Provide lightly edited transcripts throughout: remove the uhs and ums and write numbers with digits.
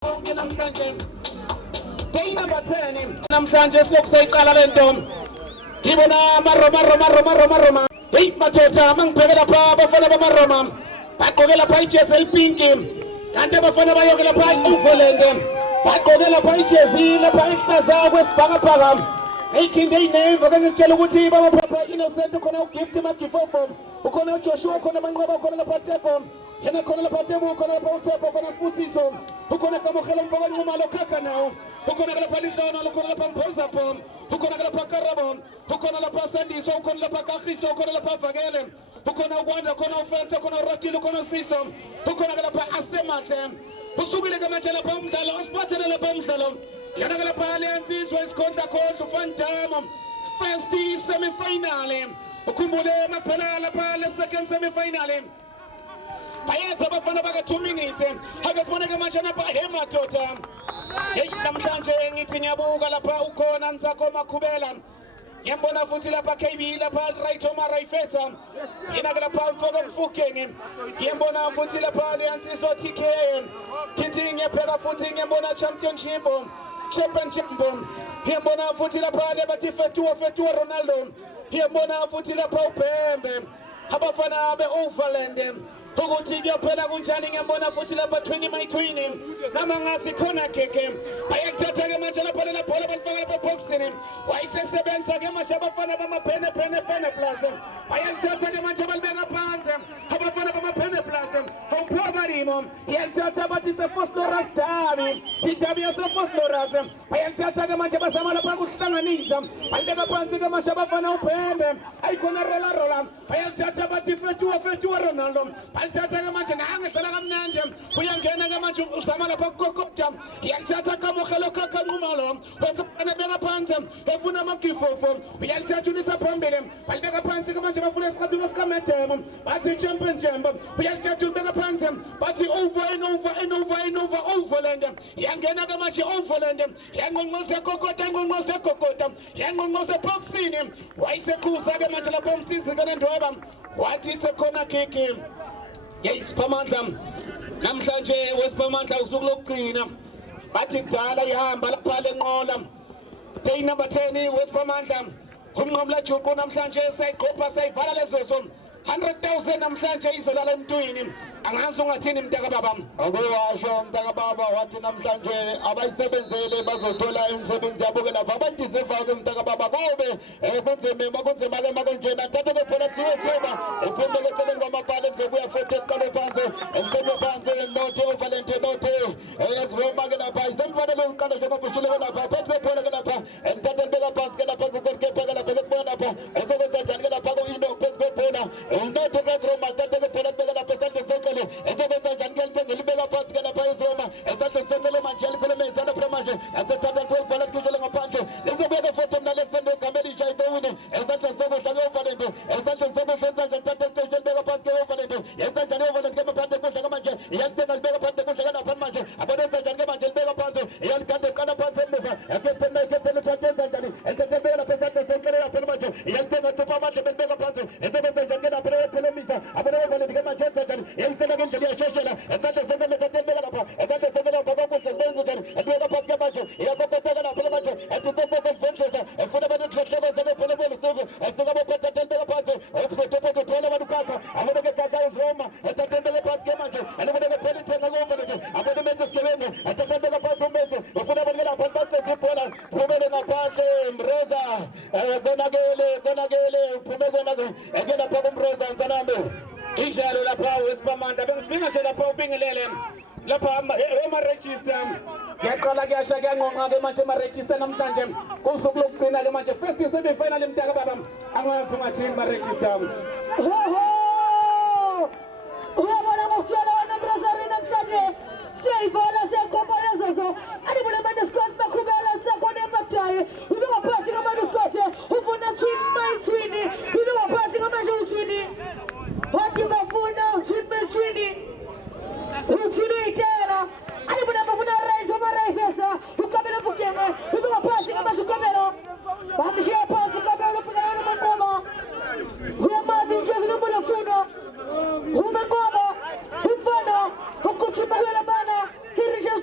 Day number 10 namhlanje silokusayiqala lento ngibona Roma hey mathotha mangibheke lapha abafana bamaRoma bagqoke lapha ijezi elipinki kanti abafana bayoke lapha uVolende bagqoke lapha ijezi lapha ihlaza kwesibhakabhaka eyikhinde eyineva ngitshela ukuthi baba Innocent ukhona ugift magifofo ukhona uJoshua ukhona amanqaba ukhona lapha Teko yena khona lapha Tebo ukhona lapha uThepho ukhona Sibusiso ukhona Kamokhela mfaka nquma lokhakha nawo ukhona lapha Lihlona ukhona lapha Mphozapo ukhona lapha Karabo ukhona lapha Sandiso ukhona lapha Kagiso ukhona lapha Vakele ukhona ukwanda ukhona uFethe ukhona uRatile ukhona Sifiso ukhona lapha Asemahle usukile ke manje lapha umdlalo usiphathele lapha umdlalo yana ke lapha Alliance isikhondla khondla uFan Dam first semi-final ukhumbule maphela lapha le second semi-final bayeza abafana baka 2 minutes ake sibone ke manje lapha ematota hey namhlanje ngithi ngiyabuka lapha ukhona Ntsako Makhubela ngiyambona futhi lapha KB lapha right Omar Rayfetha yena ke lapha Mfoko Mfukeng ngiyambona futhi lapha Alliance so TK ngithi ngiyapheka futhi ngiyambona championship ngiyambona futhi lapha lebathi Fetua Ronaldo ngiyambona futhi lapha uBhembe abafana beOverland ukuthi kuyophela kunjani ngiyambona futhi lapha 20 my 20 namangasi khona keke bayakuthatha ke manje lapha lena bhola balifaka lapha boxini wayisebenza ke manje abafana bamaphene plus bayakuthatha ke manje balibeka phansi abafana bamaphene plus uPhobarimo yalthatha bathi se Fosloras Dabi idabi yase Fosloras bayakuthatha ke manje basama lapha kuhlanganisa balibeka phansi ke manje abafana uBhembe ayikhona rola bayakuthatha bathi Fetua Ronaldo Althatha ke manje nangehlala kamnandi uyangena ke manje usama lapha kokokta yalthatha Kamokhela khakha nqumalo wesifana beka phansi efuna amagifofo uyalthatha unisa phambili balibeka phansi ke manje bafuna isiqathulo sikaMedemo bathi championship uyalthatha ubeka phansi bathi over Overland yangena ke manje Overland yanqonqoze kokota yanqonqoze boxini wayisekhuza ke manje lapha umsizi ke Ndweba wathi sekhona keke Siphamandla namhlanje weSiphamandla usuku lokugcina bathi kudala ihamba lapha lenqola day number 10 weSiphamandla umnqomla juqu namhlanje sayiqopha sayivala lezoso 100,000 namhlanje izolala emntwini angazi ungathini mntaka baba akuwasho mntaka baba wathi namhlanje abayisebenzele bazothola imisebenzi yabo ke lapha abayideserve ke mntaka baba kobe kunzima ke makonjena thatha ke phela siyosoba ephume ke eceleni kwamabhala kuzobuya futhi eqale phansi emthembe phansi nothi uValente nothi eziroma ke lapha isemfanele uqala nje mabushule ke lapha phethi bephole ke lapha emthatha libeka phansi ke lapha kukorkepa ke lapha kubona lapha esebenza njani ke lapha ku Indo phethi bebhola nothi Roma thatha ke phela libeka lapha esandleni esebenza njani ke libeka phansi ke lapha eRoma esandleni senele manje likhulume isana phela manje asethatha ibhola likujele ngaphandle lizobeka futhi mna Alexander Gameli Jayitowini esandleni sokudla ke uValente esandleni sokudla enza njani thatha ibhola libeka phansi ke uValente yenza njani uValente ke maphandle kudla ke manje iyalithenga libeka phansi kudla ke lapha manje abonenza njani ke manje libeka phansi iyalikanda eqala phansi emuva ekephen uthathenza njani elithathe lapha esandleni senele lapha manje iyalithenga thupha amandla belibeka phansi esebenza njani ke lapha ekhulumisa abone uValente ke manje enza njani yelithenga ngendlela iyasheshela esandleni senele thathelibeka lapha esandleni senele lapha kokudla sibenza njani elibeka phansi ke manje iyakokoteka lapha manje etitokoko sivendlisa efuna abantu kuhlohloko zeke phela usuku esika bophatha libeka phansi ubuzotopoto thola abantu khakha abone ke khakha eRoma ethathelibeka phansi ke manje elibone ke phela ithenga kuValente abone menze isigebengu ethathelibeka phansi umenze ufuna abantu lapha baceza ibhola phumele ngaphandle Mroza konakele uphume konake eke lapha kuMroza Nsanambe injalo lapha weSiphamandla bengifika nje lapha ubingelele lapha ema-register ngiyaqala kuyasha kuyanqonqa ke manje ema-register namhlanje kusuku lokugcina ke manje first semi-final mntaka baba angazi ungathini ma-register uyabona ngokutshela wena Brazil namhlanje siyayivala siyakhomba lezozo anibona manje Scott Makhubela Ntsakone eMadayi ubeka phansi ngamanje Scott ufuna twini ubeka phansi ngamanje uthini wathi bafuna twini utshilitela anibona bafuna Rise Omar Rayfetha uKabelo Bukenge ubeka phansi ngamanje uKabelo bamshiya phansi uKabelo phela manqoba uyamazi nje sinobona kufuna umanqoba umfana ukuthima kwela bana he reaches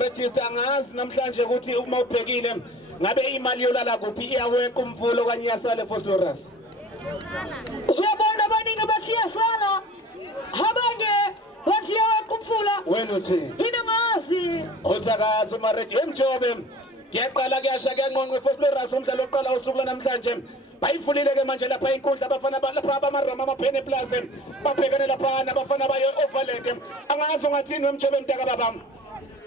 Register angazi namhlanje ukuthi uma ubhekile ngabe imali yolala kuphi iyawe kumvulo kanye iyasala eFosloras. Uyabona abaningi bathi iyasala, abanye bathi iyawe kumfula. Wena uthi Mina ngazi. uthakaza umareji emjobe ngiyaqala kuyasha kuyanqonqa eFosloras umdlalo oqala usuku namhlanje bayivulile ke manje lapha inkundla abafana lapha abamaroma amaphene plaza babhekene lapha nabafana bayo Overland angazi ungathini wemjobe mntaka babam.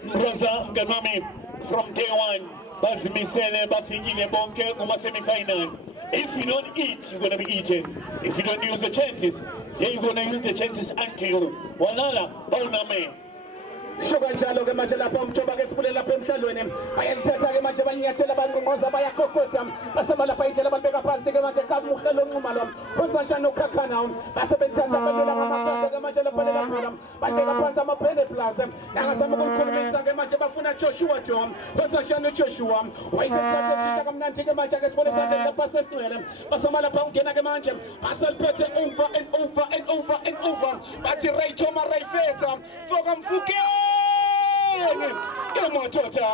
Rosa Ganwami from day one, bazimisele bafikile bonke kuma semi-final. If you don't eat, you're gonna be eaten. If you don't use the chances, then you're gonna use the chances until walala bauname. Shuka njalo ke manje lapha umjoba ke sibule lapha emhlalweni bayalithatha ke manje banyathela banqonqoza bayakokota basaba lapha indlela babeka phansi ke manje kamuhle lo nquma lo kwenza njani ukhakhana basebethatha abantu ngamakhanda ke manje lapha lapha babeka phansi amaphene plaza nangasama ukukhulumisa ke manje bafuna Joshua Tom kwenza njani Joshua wayesethatha shita kamnandi ke manje ke sibone sanje lapha sesigcwele basama lapha ungena ke manje baseliphethe over and over and over and over bathi Ray Choma Ray Feta foka mfuke Emotota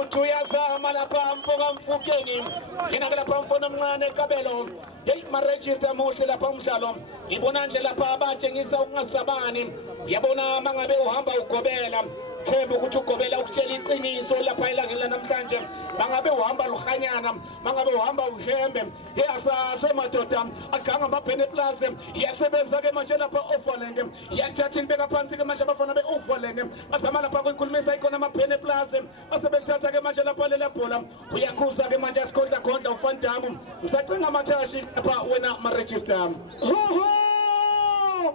uthi uyazama lapha mfoka mfukeni yena ke lapha mfona omncane Kabelo hey maregister muhle lapha umdlalo ngibona nje lapha abatshengisa ukungasabani uyabona mangabe uhamba ugobela Themba ukuthi ugobela ukutshela iqiniso lapha elangeni namhlanje mangabe uhamba luhanyana mangabe uhamba ujembe yasaswe madoda aganga amaphene plaza yasebenza ke manje lapha Overland yathatha ibeka phansi ke manje abafana beOverland basama lapha kuyikhulumisa ikona amaphene plaza basebelithatha ke manje lapha lela bhola uyakhuza ke manje asikhondla khondla uFandamu ngisacinga amathashi lapha wena maregister Ho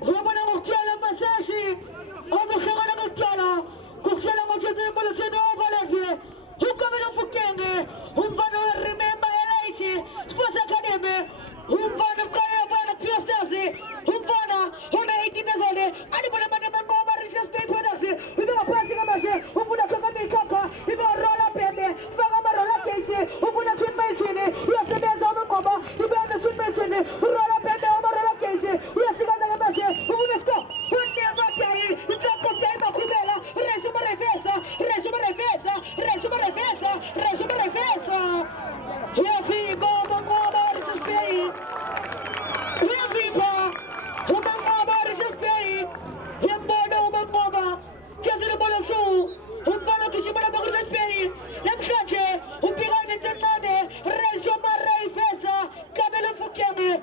Ubona ngokutshela amasashi obuhlangana ngokutshela kukutshela ngokuthi imboletheni Overland uKabelo Mfukenge umfana weRemember Elite Sports Academy umfana uKabelo Piastasi umfana una 18 years old anibona abantu bangoba Richards Bay Products ubeka phansi kamashe ufuna kaka ibe roller bebe faka ama roller gates ufuna twin uyasebenza amagoba ibe na twin roller bebe ama roller gates uyasikaza kamashe ufuna score never die utaka time kubela Reshima Refeza ya fiba mangoba Richards Bay ya fiba mangoba Richards Bay ya bono mangoba jazile bola so umfana kishimana ba Richards Bay namhlanje ubhekane nentane Reshima Refeza Kabelo Mfukenge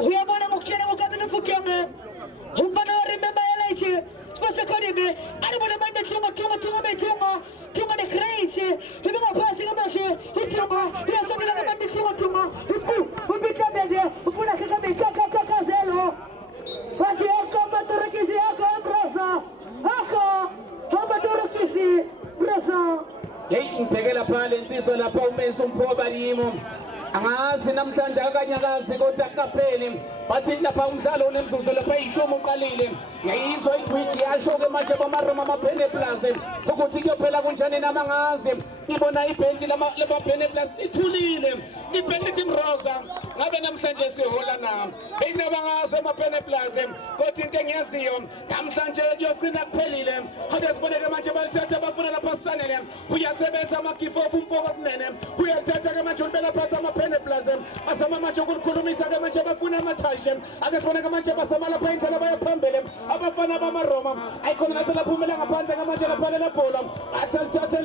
uyabona ngokutshela ngoKabelo Mfukenge umfana Remember Elite Sports Academy anibona manje tunga de great ubeka phansi kamashe uthuma uyasondela kamandi tunga ubika bende ufuna kakazelo wathi akamadurukisi akambrasa akamadurukisi brasa hey ngibhekela phale insizwa lapha uMensi umphoba yimo angazi namhlanje akanyakazi kodwa akapheli bathi lapha umdlalo unemzuzu lapha ishumi uqalile ngiyizwa itweet yasho ke manje bamaroma amaphene plaza ukuthi kuyophela kunjani namangazi ngibona ibhenji lamaphene plaza ithulile ibhenji team Rosa ngabe namhlanje sihola na inabangazi amaphene plaza kodwa into engiyaziyo namhlanje kuyogcina kuphelile ade siboneke manje balithatha bafuna lapha sanele uyasebenza amagifofu umfoka kunene uyathatha ke manje ubeka phansi amaphene plaza basama manje ukukhulumisa ke manje bafuna amathashi ake siboneke manje basama lapha indlela bayaphambele abafana bamaroma ayikhona ngathi lapha umela ngaphandle kamanje lapha lela bhola athatha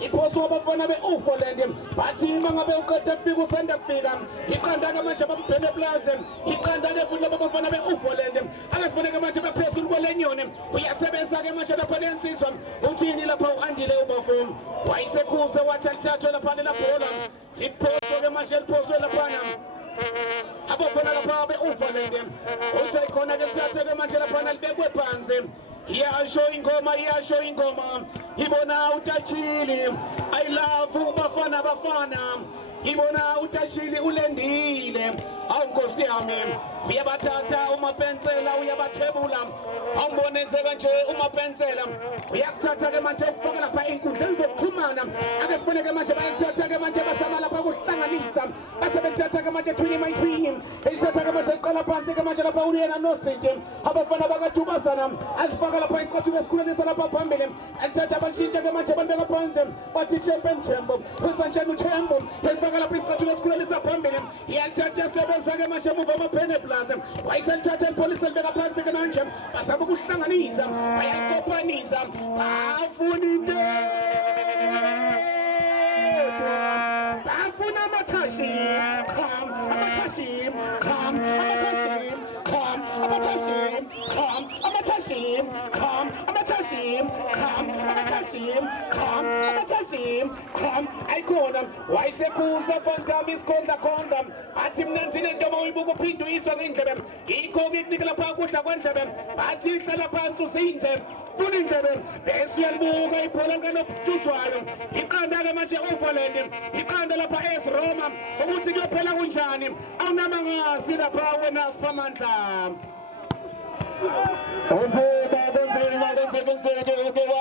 iphoso abafana beOverland bathi mangabe uqeda kufika usanda kufika iqanda ke manje baphene plaza iqanda ke futhi abafana beOverland ake siboneke manje baphezulu kwelenyoni uyasebenza ke manje lapha lensizwa uthini lapha uandile ubafo wayisekhuze wathi alithathwe lapha lela bhola iphoso ke manje liphoswe lapha abafana lapha beOverland uthi ikhona ke lithathe ke manje lapha libekwe phansi iyasho ingoma ibona utachili I love ubafana ibona utachili ulendile awunkosi yami uyabathatha umapensela uyabathebula awumbonenzeka nje umapensela uyakuthatha ke manje ukufaka lapha inkundleni zokuxhumana ake sibone ke manje bayathatha ke manje basama lapha kuhlanganisa basebethatha ke manje twini elithatha ke manje liqala phansi ke manje lapha uyena nosinti abafana bakaJubasana alifaka lapha isikhathi besikhulanisa lapha phambili alithatha abantshintsha ke manje abantu bengaphansi bathi champion chambo kwenza njani uchambo elifaka lapha isikhathi besikhulanisa phambili iyalithatha yasebenza ke manje muva amaphene plaza wayisalithatha ipolisi elibeka phansi ke manje basaba ukuhlanganisa bayakophanisa bafuna into bafuna amathashim come amathashim come amathashim come amathashim come amathashim come amathashim come amathashim come amathashim come ayikona wayisekuza fantami isikhondla khondla athi mina njene ntoba uyibuka uphinde uyiswa ngendlebe yikho ukunikela pha kudla kwendlebe bathi ihlala phansi usiyinze funa indlebe bese uyalibuka ibhola kanobutuzwayo iqanda-ke manje Overland iqanda lapha AS Roma ukuthi kuyophela kunjani awunamangazi lapha wena Siphamandla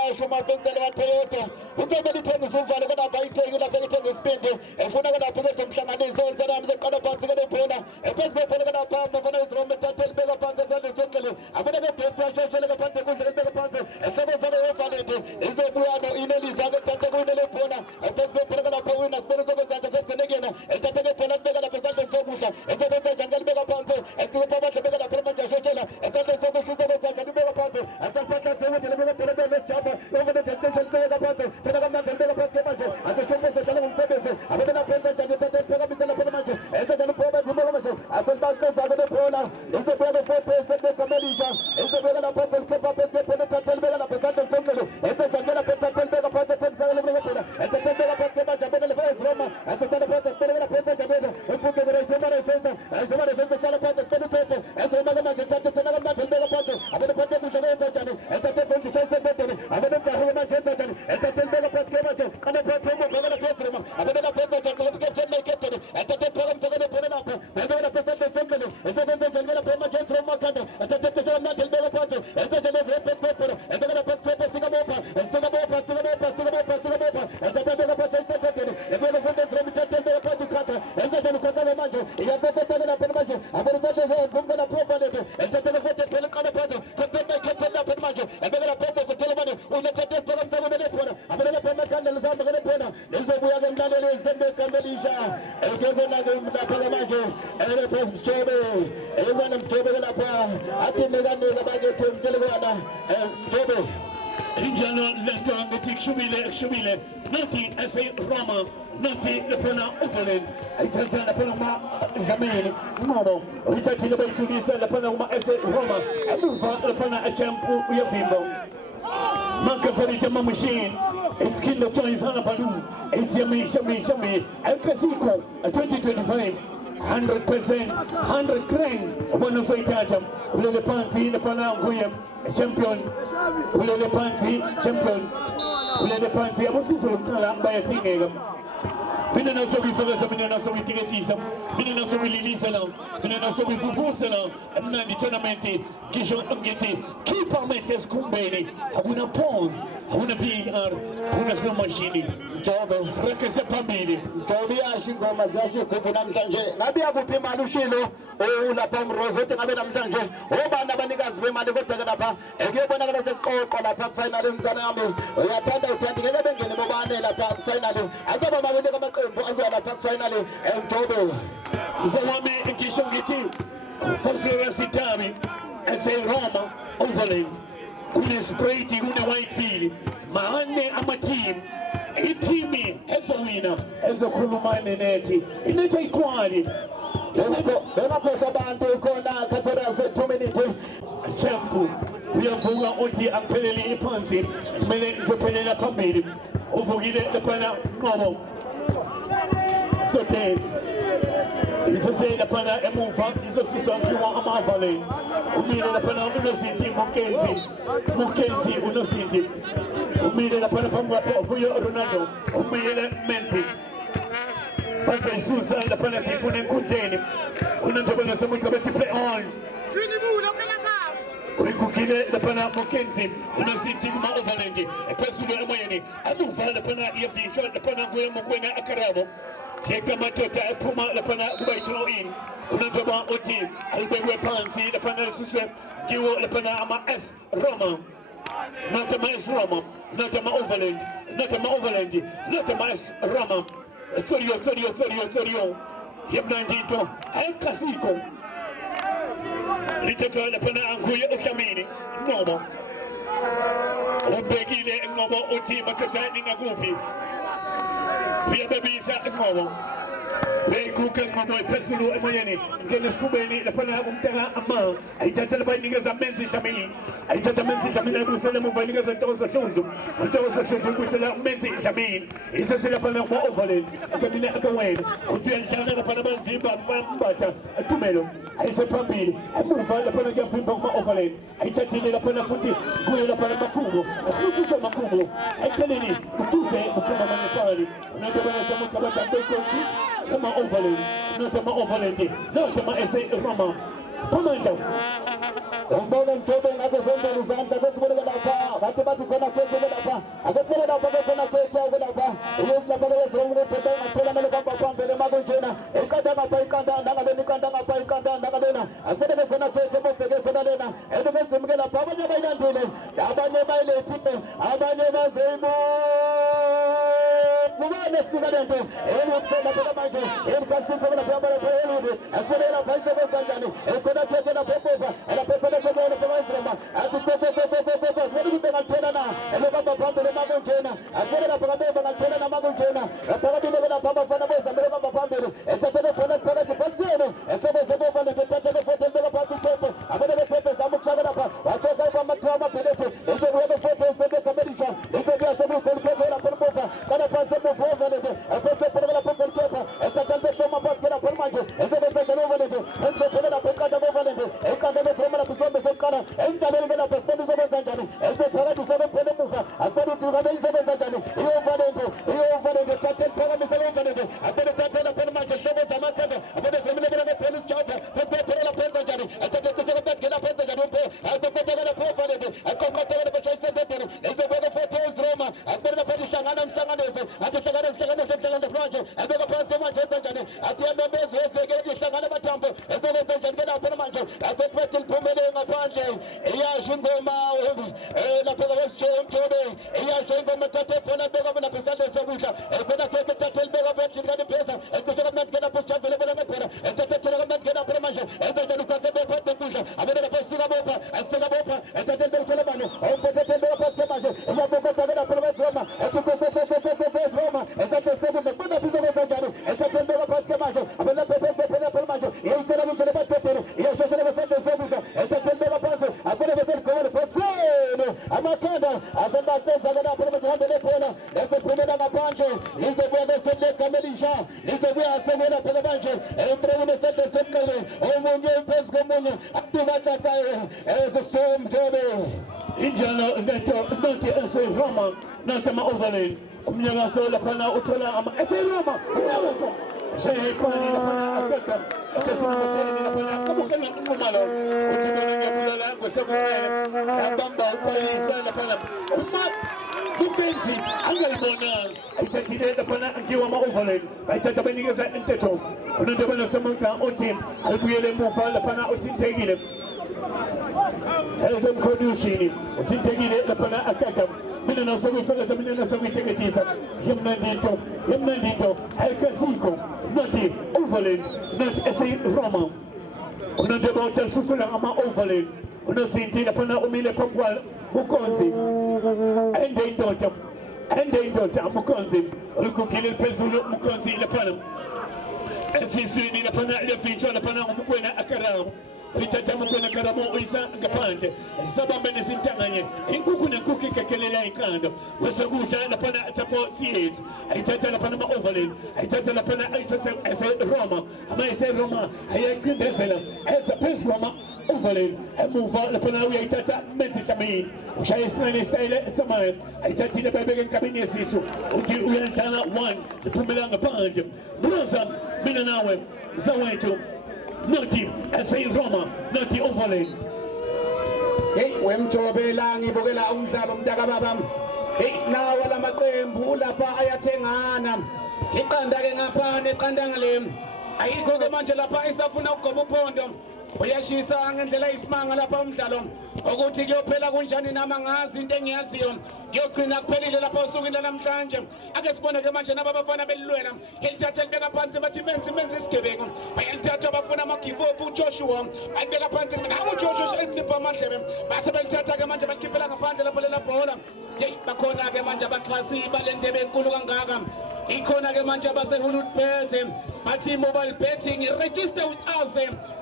washo mabenzela waToyota uzobe lithengisa uvalo kanapha ithengi lapha ithenga isipindi efuna kanapha ukuthi umhlanganiso onzanami zeqala phansi kanebhola phezu kwebhola kanapha bafana iziRoma ethathela beka phansi ezandleni zonkele abona ke Dr. Shoshele kaphansi kudla beka phansi ehloko zake Overland izobuyano inelisa ke thathe kunele bhola phezu kwebhola kanapha wina sibona sokwenzanja sesenekena ethathe ke bhola beka lapha ezandleni zokudla ezobenza njani kalibeka phansi eqhubha abadla beka lapha manje Shoshele ezandleni zokudla ezobenza njani beka phansi asaphatha zewendele beka bhola besijapha Overland ethathe beka phansi thina kamnandi beka phansi manje aseshomboze dlala ngomsebenzi abona phansi njani ethathe phakamise lapha manje ezandleni bhola zibona manje asebaqeza ke bhola izobeka for bekamalisha izobeka lapha goalkeeper bese bhola ethathe beka lapha ezandleni zonkele ethathe lapha ethathe beka phansi ethathe beka bhola ethathe beka phansi manje abona lapha eziRoma asesala phansi beka lapha njalo efuke ke ejomara efenza sala phansi sibona uPepe eziRoma ke manje ethathe thina kamnandi beka phansi abona phansi kudla kwenza njani ethathe bondisha isebedeni abona mjahe manje enza njani ethathe beka phansi ke manje kana phansi umuvakala phezulu abona lapha enza njani ngoba captain my captain ethathe phela mfakele bhola lapha beka lapha esandleni zonkele ezobenza njani lapha manje eziRoma khanda ethathe thina kamnandi beka phansi enza njani ezibhebhebhela beka lapha sepe sikabopha ethathe beka phansi isebedeni beka futhi eziRoma ethathe beka phansi ukhakha enza njani ukhakha manje iyathatha lapha manje abona isandleni zomkela Overland ethathe futhi phela qala phansi captain lapha manje beka lapha futhi manje unathathe phela mfakele lebhola abona lapha makhanda lizamba ke lebhola lizobuya ke mlaleli isembe kambelisha ekekona ke lapha manje lapha Mjobe ekona Mjobe lapha atineka bakithi mtshele kona Mjobe injalo lento ngithi kushubile nathi SA Roma nathi lapha Overland ayithatha lapha uma Dlamini Nqobo uyithathile bayifundisa lapha uma SA Roma amuva lapha champion uyavimba Manka Farita Machine, it's Kindo Choice Hanabalu, it's Yami El Clasico 2025, 100%, 100 crane, one fight atom, Ulele Panti, the Panam champion, Ulele Panti, champion, Ulele Panti, I was so by a teenager. Bine na sobi fagasa, bine na sobi tigetisa, bine na sobi lilisala, bine na sobi fufusala, mna ni tournamenti, kisho ngeti, kipa metes kumbeni, hakuna pause, hakuna VAR, hakuna slow machine. Mjobe Rekese pambili. Mjobe ashingoma zasho kuphi namhlanje ngabe yakuphi ushilo lapha uMrozeti ngabe namhlanje obani abanikazi bemali kodwa ke lapha ekuyobonakala seqoqo lapha final emntana yami uyathanda uthanda ngeke bengene bobane lapha final azaba mabele kamaqembu azoya lapha final Mjobe Zawami ngisho ngithi Fosera Sitami SA Roma Overland kune Sprite kune Whitefield mahane amateam itimi ezowina ezokhulumana nethi inethe ikwali bengakhohlwa abantu khona Caterham 2 minutes champu uyavuka uthi akuphelele iphansi kumele ngiphelela phambili uvukile lapha Nqobo sothethe izose lapha emuva izosiswa ngiwa ama-Overland umile lapha unosinti Mukenzi unosinti umile lapha phambi kwapho Vuyo Ronaldo umile Menzi Phansi isusa lapha sifuna enkundleni unantobana semuntu abethi play on Itile lapana Mackenzie, unasiti kuma overland. Kasulu moyeni. Anuva lapana ya ficho lapana ngoya mokwena akaramo. Keka matota puma lapana kubaitino in. Unatoba oti albewe panti lapana suswe. Giwo lapana ama S Roma. Not a S Roma. Not a overland. Not a overland. Not a S Roma. Sorio. Yablandito. Al Casiko. Little lapana anguya ukamini. Nomo. Ubegile ngobo uti matata ninga gupi. Via babisa ngobo. Kuka ngobo pesulu emoyeni. Ngene subeni lapana umtanga ama. Aitata ninga za menzi kamini. Aitata menzi kamini kusela muvalinga za toza shundu. Toza shundu kusela menzi kamini. Isa sila pana mo overland. Kamini akawen. Uti altana lapana banzimba mbata. Tumelo. Aisa pambili. Amuva lapana gafimba mo overland. Aitati lapana futi. Guya lapana makungo. Asikusi makungo. Aitalini. Utuze mukama manifali. Unadabana samu kabata beko. Kama overland. Not ma overland. Not ma essay Roma. Pamanta. Mbona mtobe ngazo zombe nizanza kwa sababu hapa batibati kona kete hapa akapenda hapa kona kete hapa hiyo la baga ya zongo tebe matela na kwa kwa mbele mago tena ikanda hapa ikanda ndanga dena asipende kona kete mopege kona dena endo kesi mgela pamoja baina ndile abanye baile tipe abanye bazemo kubane sikadento mpenda kwa maji kasi kwa kwa mbele akona paisa kwa tanjani ekona kete na popofa ala pepe kwa Roma atupepe sibili tena na eleka pambe le mago tena akona paka tena na mago tena paka bile na pamba fana boza mbele kwa pambe etatele pala tipazeno ekona zego fana tetele foto mbele pa tupepe abana pepe za mukhaga hapa watoka kwa makwa pelete hizo wewe foto zebe kamera hizo bia sababu kwa la pambofa kana panza kwa valete aposto por la pambofa etatele soma pas kana por manjo hizo bia kana valete hizo pele na peka da valete ekanda le troma la kusombe sekana entabele na paspondo za Tanzania hizo pala tuseme pele mufa akoni tugabe hizo Tanzania hiyo valete tatel pala misalo valete abele tatel la pele manjo shobo za makaba abele zemile bele police chafa paspo pele la pele Tanzania atatete bet kena pele Tanzania po akokota la po valete akokota la pesa sebetero hizo bele photos drama abele na pele sangana msanganeze atasangana franje abele panze manjo Tanzania atiambe bezo esegedi sangana matambo hizo Tanzania na pele manjo asepetil pomele ngaphandle iyasho ingoma la phela weshow mthobe iyasho ingoma thathe phona beka na pesa lesokudla khona keke thathe beka bethi ngane pesa ekusho kamnandi kena post avele bona ngaphela ethathe kamnandi kena phela manje ezenjani ukake bephathe kudla abene lapha sika bopha ethathe bekuthola bano awuphethe beka phansi manje iyabokota kena phela Roma Roma ethathe sekudla bona bizo kwenzenjani ethathe beka phansi manje abene phela phela manje iyicela kuzele bathethelo iyasho Etatembela panze akona bezeli kowale potseno amakanda azembakeza kana phela behambele phela lesephumela ngaphandle lizobuya lesele kamelisha lizobuya asemela phela manje embrewini sele sekele omunye impezi komunye akubatakayo ezesomjobe Injalo neto noti ese Roma nota ma overland umnyanga sola pana utola ama ese Roma umnyanga Saya pani lapana akaka sasa mteni lapana kama kana ngumalo utibona ngabulala ngosabukela abamba upolisa lapana Mupenzi angalibona aitatile lapana ngiwa ma overland aitatabaniza inteto unadabana samuka otim albuyele mufa lapana otintegile Heldem production otintegile lapana akaka mina na sabu fela zamina na sabu tegetisa hemnandito alkasiko noti overland not essay Roma unadebota susula ama overland unasinti lapana umile pangwal mukonzi ende indota mukonzi ulikukile pezulu mukonzi lapana esisini lapana leficho lapana umukwena akaramu Ritatamu kwena karamo isa ngapande sabamba nesintanganye inkuku nenkuku kekelela ikanda wasaguta lapana tapo series aitata lapana ma overland aitata lapana asa Roma ama isa Roma ayakindezela asa pes Roma overland amuva lapana wi aitata mentitami ushayisnani style samaye aitati le babegen kabini sisu uti uyantana 1 lepumela ngapande mwanza mina nawe zawetu Noti, essay Roma, noti overland. Hey wemjobela ngibukela umdlalo umntaka baba. Hey nawa lamaqembu lapha ayathengana. Iqanda ke ngapha neqanda ngale. Ayikho ke manje lapha isafuna ukugoba uphondo. Uyashisa ngendlela isimanga lapha umdlalo. Ukuthi kuyophela kunjani nama ngazi into engiyaziyo. Ngiyogcina kuphelile lapha usukwini namhlanje. Ake sibone ke manje naba bafana belilwela. Elithatha libeka phansi bathi menzi isigebengu. Bayalithatha bafuna amagifofu uJoshua. Bayibeka phansi nawo uJoshua etsipha amadlebe. Base belithatha ke manje bakhiphela ngaphandle lapha lela bhola. Hey bakhona ke manje abaxhasi balendebe enkulu kangaka. Ikhona ke manje abasehulud bethe. Bathi mobile betting register with us.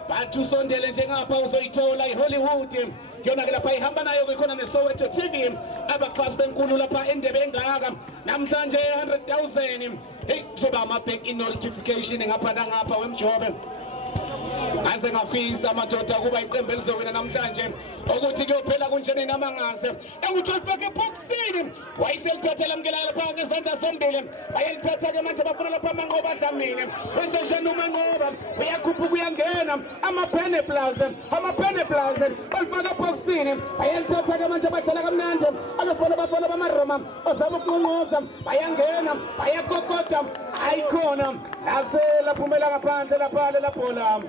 Bathi usondele njengapha uzoyithola iHollywood. Yona ke lapha ihamba nayo ikhona neSoweto TV abaxhasi benkulu lapha endebe engaka namhlanje 100,000 hey kuzoba ama back in notification ngapha nangapha wemjobe ase ngafisa amadoda kuba iqembu elizowina namhlanje ukuthi kuyophela kunjani namangaze ukuthi ulifake eboxini wayiselithatha lamkela lapha ngezandla zombili bayalithatha ke manje bafuna lapha amanqoba adlamini wenze njani umanqoba uyakhuphuka uyangena amapene plaza balifaka eboxini bayalithatha ke manje badlala kamnandi akufana bafana bamaroma bazama ukunqoza bayangena bayakokoda ayikhona lase laphumela ngaphandle lapha la bhola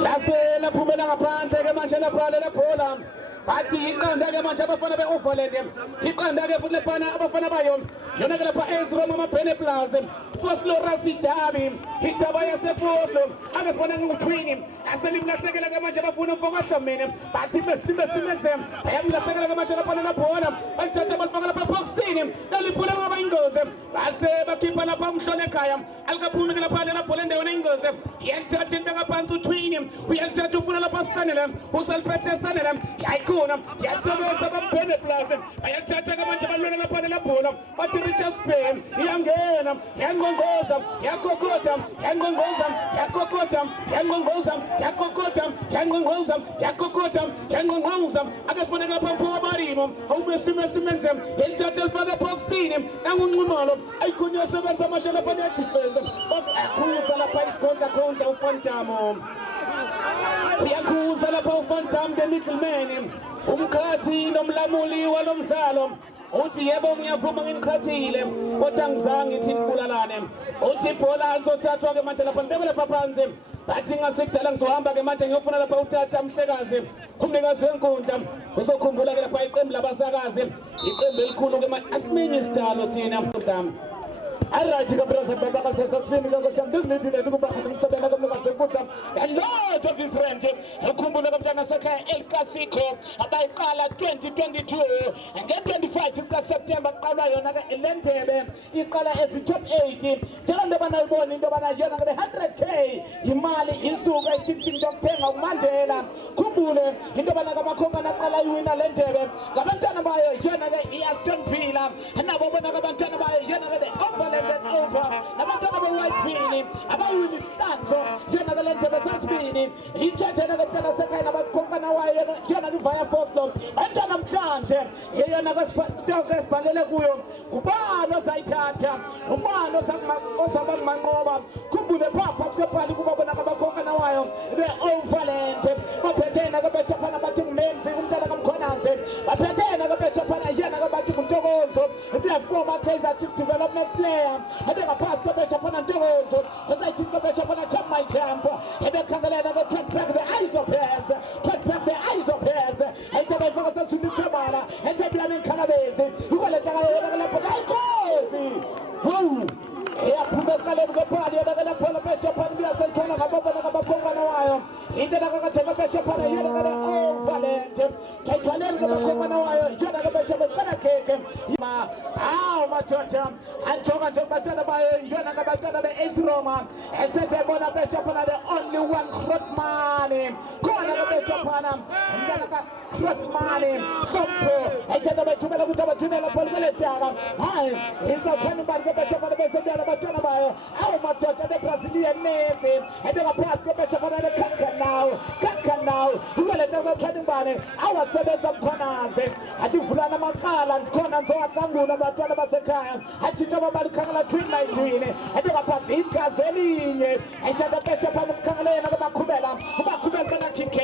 lase laphumela ngaphandle ke manje lapha la bhola bathi iqanda ke manje abafana beOverland iqanda ke futhi lapha abafana bayo yona ke lapha Ezra amapene plaza Foslo Rasidabi hitaba yasefoslo angasibona ngutwini aselimlahlekela ke manje bafuna umfokahlomene bathi besimese ayamlahlekela ke manje lapha la bhola balithatha balifaka lapha boxini laliphula ngaba ingozi base bakhipha lapha umhlole ekhaya alikaphumi ke lapha la bhola endaweni ingozi yalithatha into ngaphansi utwini uyalithatha ufuna lapha sanele usaliphethe sanele yayikhona yasebenza bapene plaza ayalithatha ke manje balwela lapha la bhola bathi Richards Bay iyangena yangongoza yakokota yangongoza yakokota yangongoza yakokota yangongoza yakokota yangongoza akasibona lapha mpho barimo awubesimese elithatha elifaka boxini nangunqumalo ayikhona yasebenza amasha lapha ne defense akhuza lapha isikhondla uFantamo uyakhuza lapha uFantamo the middleman umkhathi nomlamuli walomdlalo uthi yebo ngiyavuma ngimkhathile kodwa ngizange ngithi ngibulalane uthi ibhola alizothathwa ke manje lapha ngibekele lapha phansi bathi ngasekudala ngizohamba ke manje ngiyofuna lapha utata Mhlekazi umnikazi wenkundla uzokhumbula ke lapha iqembu labasakazi iqembu elikhulu ke manje asiminye isidalo thina mhlawumbe Alright, Gabriel Baba says that's been because I'm doing it in the Kuba and Sabana Kuba and lot of his rent. Kumbuna Kaptana Saka El Clasico, about Kala 2022 and get 25th September. Kala Elente, Ikala as the top 80. Tell the Bana born in the Bana Yana 100K. Imali Isuga, Chiching Doctor of Mandela, Kumbule, in the Banakamakoma Nakala Wina Lente, Gabantana by Yana Aston Villa, and now Banakabantana by Yana over about white feeling about with the sun yana galente basasbini ichacha nakatana sakana bakokana wa yana via foslo antana mhlanje yana kasitoke sibhalele kuyo kubana sayithatha ubani osaba manqoba kumbule phapha sikepali kuba bona kabakokana wayo the Overland baphethena kabechapana bathi menzi umntana kamkhonanze baphethena kabechapana yana kabathi kuntokozo the former Kaizer Chiefs development player abeka phansi kabesha phana Ntokozo ezayithi kabesha phana Top My Champ ebekhangelena ke turn back the eyes of hairs ayithe bayifaka sathula ithebala ethe plan enkhalabezi ukweleta kayena lapho ayikozi yaphuma eqaleni kwepali yena lapho besha phana biyasayithola ngababona kabakhongana wayo into nakakatheka besha phana yena kana Overland kayithaleni kabakhongana wayo yena kabesha bekana keke ma madoda anjoka nje batana bayo yona kabatana beEsroma esethe bona besha phana the only one Grootman khona kabesha phana ngana ka Grootman sompo ethetha bethumela ukuthi abathunela polikeletaka hayi izathani bani kabesha phana besebiyana batana bayo madoda the Brazilian nezi ebeka phansi kabesha phana the Kakanau ukweleta kathani bani awasebenza mkhonanze athi vulana maqala Bala khona ngizowahlangula abantwana basekhaya ajitha babalikhala 2019 ebekaphathi igazi elinye ayithatha pesha phana umkhangelena kubaqhubela bana TK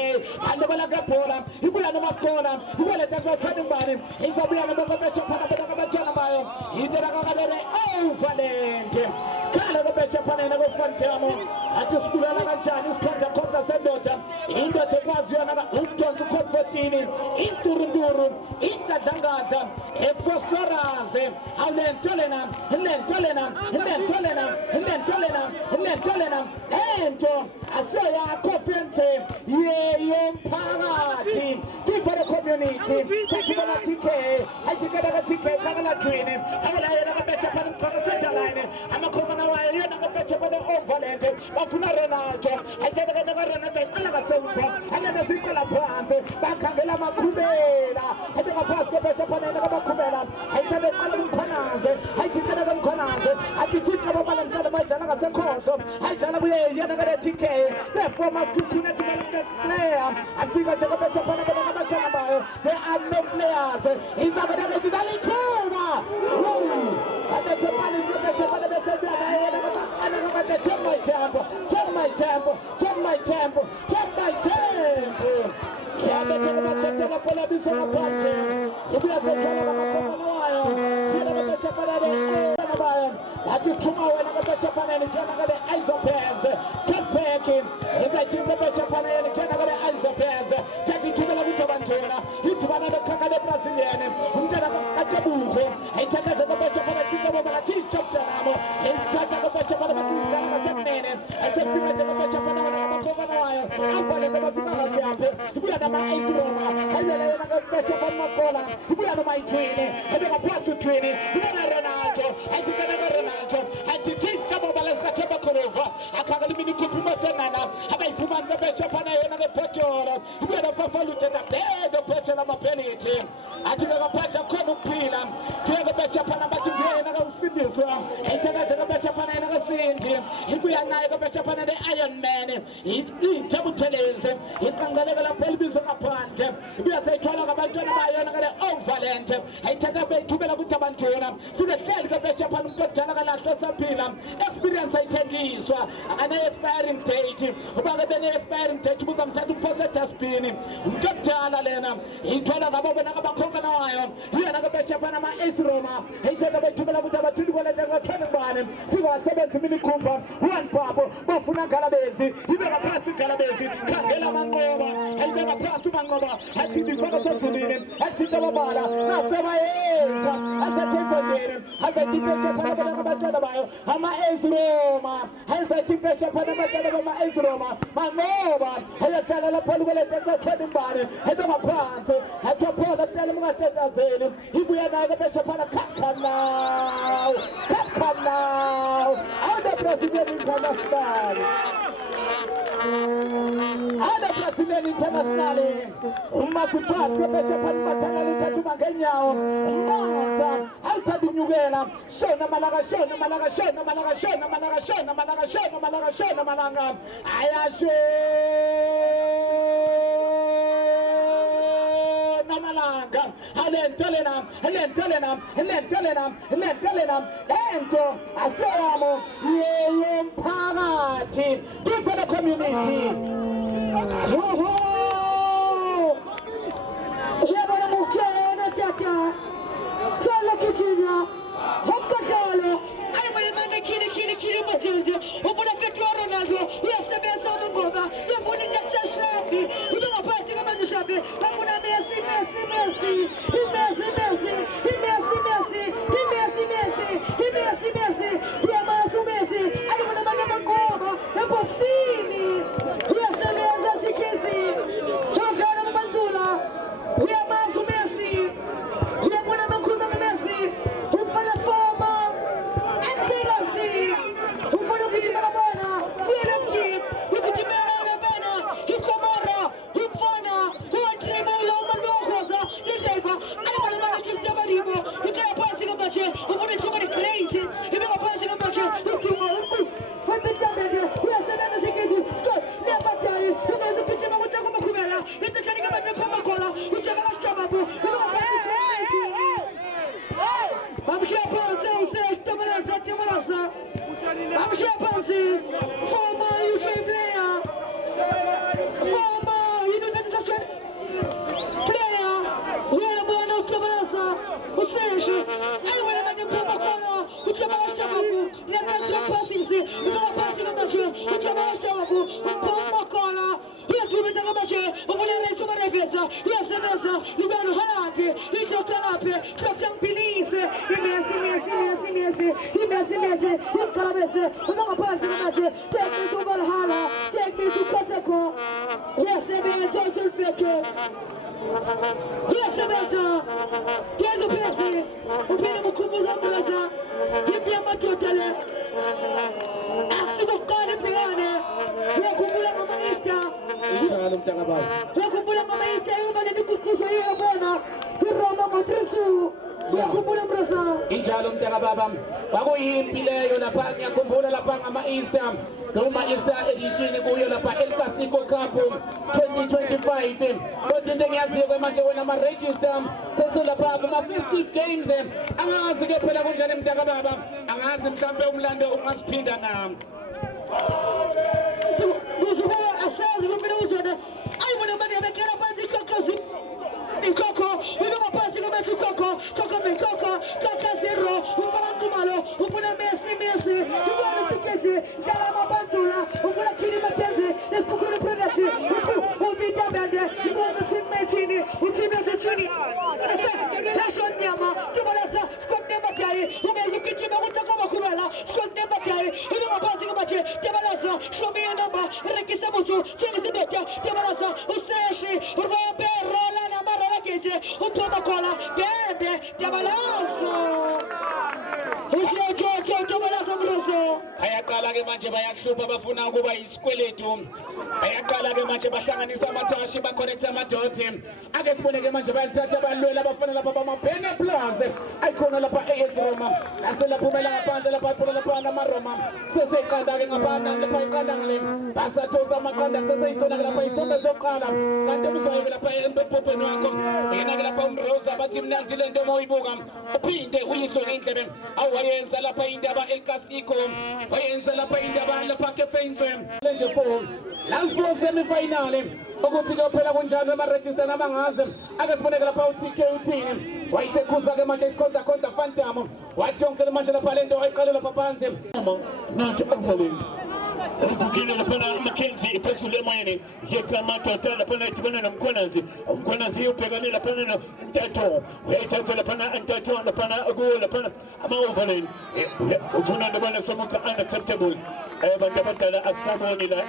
andebala kebhola ibuya nomakona iweletha kwa mbani izabuya nobekapesha phana abantwana bayo indlela kakalele overland khala kopesha phana nakuFantamo athi sibulala kanjani isikhonza khonza sendoda indoda ekwaziyo naka umdonso code 14 inturunduru ingadlangadla efosforaze awulentolena ento asiyo yakho fense yomphakathi for the community tatibona TK ajikada ka TK kakala twini akala yena kabecha phana mkhona center line amakhona wayo yena kabecha phana overland bafuna Ronaldo ajikada ka Ronaldo iqala ka center alena ziqala phansi bakhangela amakhubela abeka phansi kabecha phana kabakhubela ayithatha iqala kumkhonanze ajikada ka mkhonanze athi thika babala mntana badlala ngasekhohlo ayidlala kuye yena ka TK therefore must continue to be the player afika nje kabecha phana they are no players. He's a bit of a Tuma. And the Japan is the Japan of the Serbia. Check my tempo. Yeah, but check about the Police on the party. If we are saying, that is tomorrow when I got Japan and Canada eyes of pairs. Kept packing. If I think the Japan and Canada eyes of pairs. Hitwana the Kakade Brazilian, Umtanabuho, a Taka the Bishop of the Chicago Chief Choptanamo, a Taka Bishop of the Matana, I said, Figure the Bishop of the I'm for the Bazuka, we are my Roma, and then I got Bishop of Macola, we are my training, and then a part to training, we are Ronaldo, and together Ronaldo, and to teach Jabalas Tabakorova, I can't eliminate Kupumatanana, have I found the Bishop and another Porto, we are the Fafaluta. The pressure of a penalty. I took a pressure of Pila. Here the best Japan about to be another city. He took a best Japan and a saint. He be a night of Japan and the Iron Man. He Jabuteles. He can go level of pelvis upon him. We are saying, talking about the overland. I took a bit to Belabutabantona. For the third of best Japan got Tanaka Pila. Experience I tell you, an aspiring date. About the aspiring date with them to possess a spinning. Lena, he told us about Nakabakoka Iron, he and Nakabacha Panama Esroma, he told about Tubalabuta, Tubulan, figure 70 minute Cooper, one papa, Bafuna Calabesi, he made a party Calabesi, Kangela Mangova, he made a party Mangova, had to be focused on him, had to tell about now for my ears, as I take from him, as I keep pressure Panama, Hama Esroma, as I keep pressure Panama Esroma, my mother, and I tell a Polygon body. I don't have plans. I don't put the telemarketers in. If we are not a better part of Capcom now. I'm the President International. Ada President International. Umati Pass, the Bishop and Matana to Maganyao. Mwanza, Alta Dunugela, Shona Malaga, Shona Malaga, Shona Malaga, Shona Malaga, Shona Malaga, Shona Malaga, Shona Malaga. I Namalanga, and then telling them, and I say, party, do for the community. Kiri Mazilde, open a bit Ronaldo, yes, a mess on the Boba, you're putting that shabby, you don't know passing about the shabby, I'm gonna Messi, Yamasu Messi, I don't want to make a call, a Boxini, yes, a mess, as you can see, Josana Manzula, Yamasu Messi, Yamuna Makuna Messi, who put a former, and Chelsea, who put a Kijimarabana, we don't keep, we could Kijimarabana, Hikomara, Hipfana, who are Trimo, Loma Rosa, Nijaba, and I'm going to Bamshia Panzi, Usesh, Tabalasa. Bamshia Panzi, former UK player. Former University of player. Where born out Tabalasa, Usesh. Anyone in the Pumbacola, Ujabash Tababu, Never Passing, Never Passing a match, Ujabash Tababu, Pumbacola. Ovolere insomma refesa, Yasemeza, Libano Halaki, Ido Tarape, Captain Pilise, Imesi, Calabese, Umama Pass in the match, take me to Valhalla, take me to Koteko, Yasemeza, Total Becker, Yasemeza, here's a blessing, Opinion Mukubuza Blaza, Yipiama Totale, Axico Kali Piane, Yakubula Mamayista. Inshallah mtakabali. Yakumbula mamayista yubale nikukusha hiyo bwana. Hiroma matrisu. Yakumbula mrasa. Inshallah mtakababa. Wakuyimpi leyo lapha ngiyakumbula lapha ngama-Easter. Noma Easter edition kuyo lapha El Clasico Cup 2025. Kodwa into engiyaziyo manje wena ama-register sesilapha kuma-festive games. Angazi ke phela kunjani mtakababa. Angazi mhlambe umlando ungasiphinda nami. Kusukuwa asazi kumina ujone. Ayi mwana mani yamekera panzi kokosi. Ikoko, wino mapanzi kumetu koko. Koko mikoko, kaka zero. Upana tumalo, upuna mesi. Upana tikezi, kala mabantula. Upuna kiri makenzi, nespukuni prodati. Upita bende, upuna timmechini. Utimese chini. Asa, hashon nyama. Tumalasa, skot nema tayi. Umezi kichime utakoma kumela. Skot nema tayi. Wino mapanzi kumetu. Tumalasa, show me a number. Rekisa mucho, finish the Tumalasa, Useshi, Robe, Rola, Mara Kije, Upoma Cola, Bebe, Tumalasa. Usio Jojo, Tumalasa Bruso. Ayakala ke manje bayahlupa bafuna ukuba isikweletu. Ayakala ke manje bahlanganisa amathashi baconnecta amadothi. Ake sibone ke manje bayalithatha balwela abafana lapha bama-Bene Plus. Ayikhona lapha AS Roma. Aselaphumela ngaphandle lapha iphula lapha nama-Roma. Seseqanda ke ngaphandle lapha iqanda ngale. Basathosa amaqanda seseyisona ke lapha isonto sokuqala. Kanti kuzoye ke lapha empopeni wakho. Yena ke lapha umrosa bathi mnandi lento moyibuka. Uphinde uyiswe ngendlebe. Awayenza lapha indaba El Clasico. Wayenza lapha indaba lapha ke Feinswe. Nje for last four semi-final. Ukuthi kuyophela kunjani ema-register nabangazi ake siboneke lapha uTK uthini wayisekhuza ke manje isikhondla Phantom wathi yonke le manje lapha lento ayiqale lapha phansi not overling. Ukukile lapha Mackenzie iphezulu emoyeni yetha amadoda lapha idibana nomkhonazi umkhonazi ubhekane lapha Ntatho uyayithatha lapha Ntatho lapha ku lapha ama-overling ufuna ndabona somuka unacceptable abantu abadala asaboni la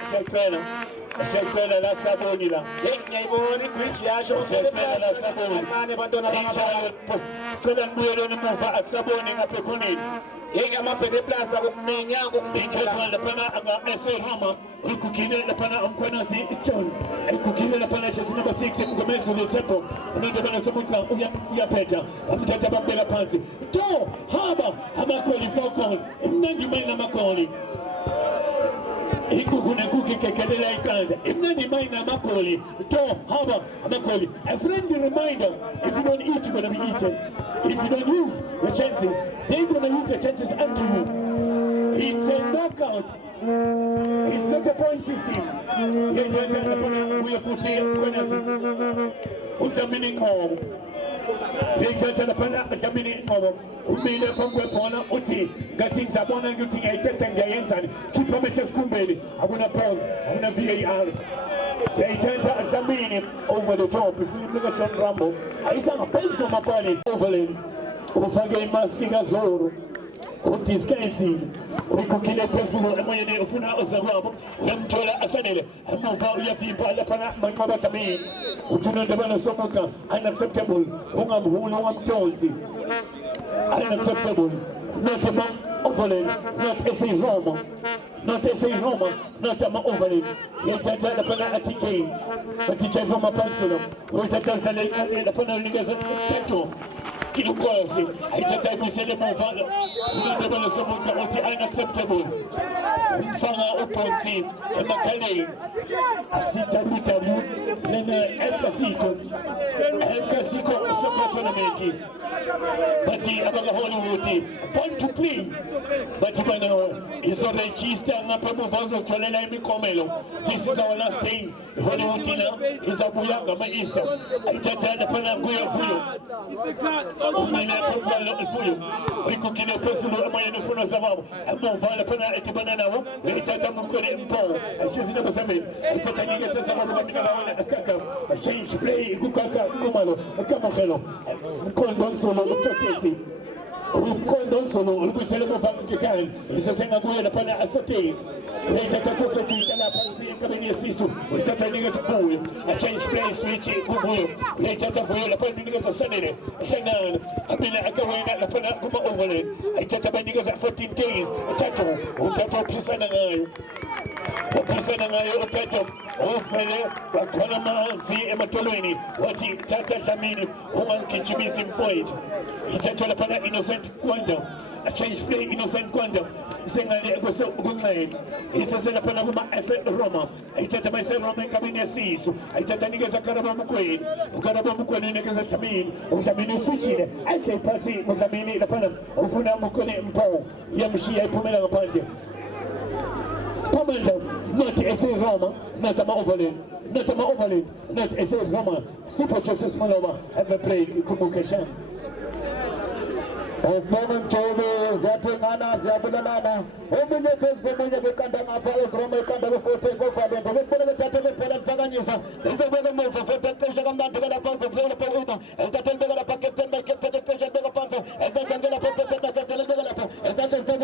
siyacela la saboni la ngiyayibona igwiji yasho siyacela la saboni kancane bantwana injalo sicela nibuyele emuva asaboni ngapha ekhoneni ama-Bene Plus akukuminya Ithatha lapha anga-SA Roma ukukile lapha umkhonazi John ukukile lapha jersey number 6 umgomezulu Temple abantu abanasomutla uyaphetha bamthatha bambeka phansi to haba amakoli Falcon umnandi mayina amakoli ikuku nekuku kekelela iqanda imnandi mayina amakoli to haba amakoli. A friendly reminder, if you don't eat you're going to be eaten. If you don't use the chances, they're going to use the chances unto you. It's a knockout. It's not a point system. Who's the meaning home? Yithatha lapha dlamini inqobo umile phambi khona uthi ngathi ngizabona ukuthi ngiyayithatha ngiyayenzani khipha amehlo esikhumbeni akuna pause akuna VAR yayithatha dlamini over the top. If you look at John Rambo ayisanga phezulu mapali overland ufake imaski kaZoro udisguise ukukile phezulu emoyeni ufuna ozakwabo uyamthola asanele emuva uyafimba lapha manqoba dlamini uthuna ndabana somuka unacceptable ungamhula ungamtonzi unacceptable not among overland not SA Roma not SA Roma not among overland yethatha lapha ATK bathicha from Pansolo uyithatha lapha unikeza Petro Kilukosi ayithatha imisele emuva ndabana somuka uthi unacceptable umfanga uPonsi emakhaleni CWW lena El Clasico soccer tournament Bati abaga Hollywood point to play bati bana iso register ngapha muvazo tholela imikomelo. This is our last day. Hollywood na izabuya ngama Easter ayithatha phana kuya fuyo umile phobalo fuyo ikukile phezulu amoyeni ufuna zababo amuvala phana etibana nawo ayithatha mukole mpo ashizina basameni ayithatha ngeke zababo bamina lawana akaka change play ikukaka komalo akamkhelo mkondo solo utoteti umkondo solo ulibusele mufamukekani isasengabuye lapha atsotate ayithatha toteti lapha kabini yesisu ayithatha ngeke zabuye a change play switch kuvuyo ayithatha vuyo lapha ngeke zasanele hlangana abina akawena lapha kuma overland ayithatha bandike za 14 days uthatha uphisana ngayo upisana ngayo uthatha ofele bakhona amanzi ematolweni wathi thatha Dlamini ungangijimisi mfowethu ithatha lapha Innocent Kwanda a change play Innocent Kwanda sengane kunxele isese lapha kuma ase Roma ayithatha mayise Roma enkabini yesisu ayithatha nikeza Karabo Mukweni uKarabo Mukweni nikeza Dlamini uDlamini uswitchile ayikhe phasi uDlamini lapha ufuna Mukweni mpo yamshiya iphumela ngaphandle Commander, not SA Roma, not a Overland, not SA Roma. Super Justice Maloma have a break, Kumukashan. As moment Joby, Zatingana, Zabulanana, Omine Pesco, Kandanga, Roma, Kandanga, for take over, and the Tata Paganisa. There's a better move for Taman to get a punk of Grona Pavuna, and the Tendega Packet and the Captain Bega Panta, and the Tangela Pocket and the Catalina, and that is the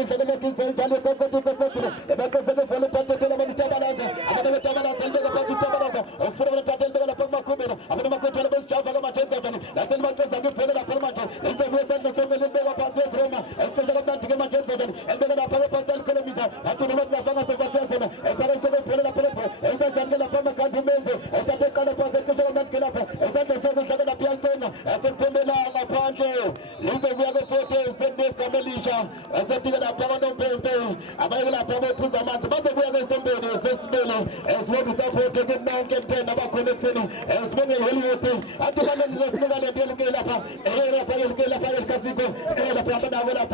Italian Pocket to the Petro, the Back of the Tata Tabanaza, another Tabanaza, and the Tabanaza, or for the Tata Bella Pamakumino, I'm going to tell us Java Matata, that's in Matas and the Pella Palmata, is the West and the Roma, and the government to get my children, and the Parapatal Colomisa, and to the Moscow of the Vasacona, and Parasco Pella Pella, and the Jangela Pama Cantumento, and the Calapata to the government Kilapa, and the Savana Piantona, and the Pamela Pancho, Luther Wago Photos, and the Camelisha, and the Tigana Pamano Pempe, Amala Pamo Puzamat, but the Wago somebody, Sesbello, as well as supported now can turn about connection, as many Hollywood, and the one is the Gelapa, and the Gelapa, Casico, la plata de la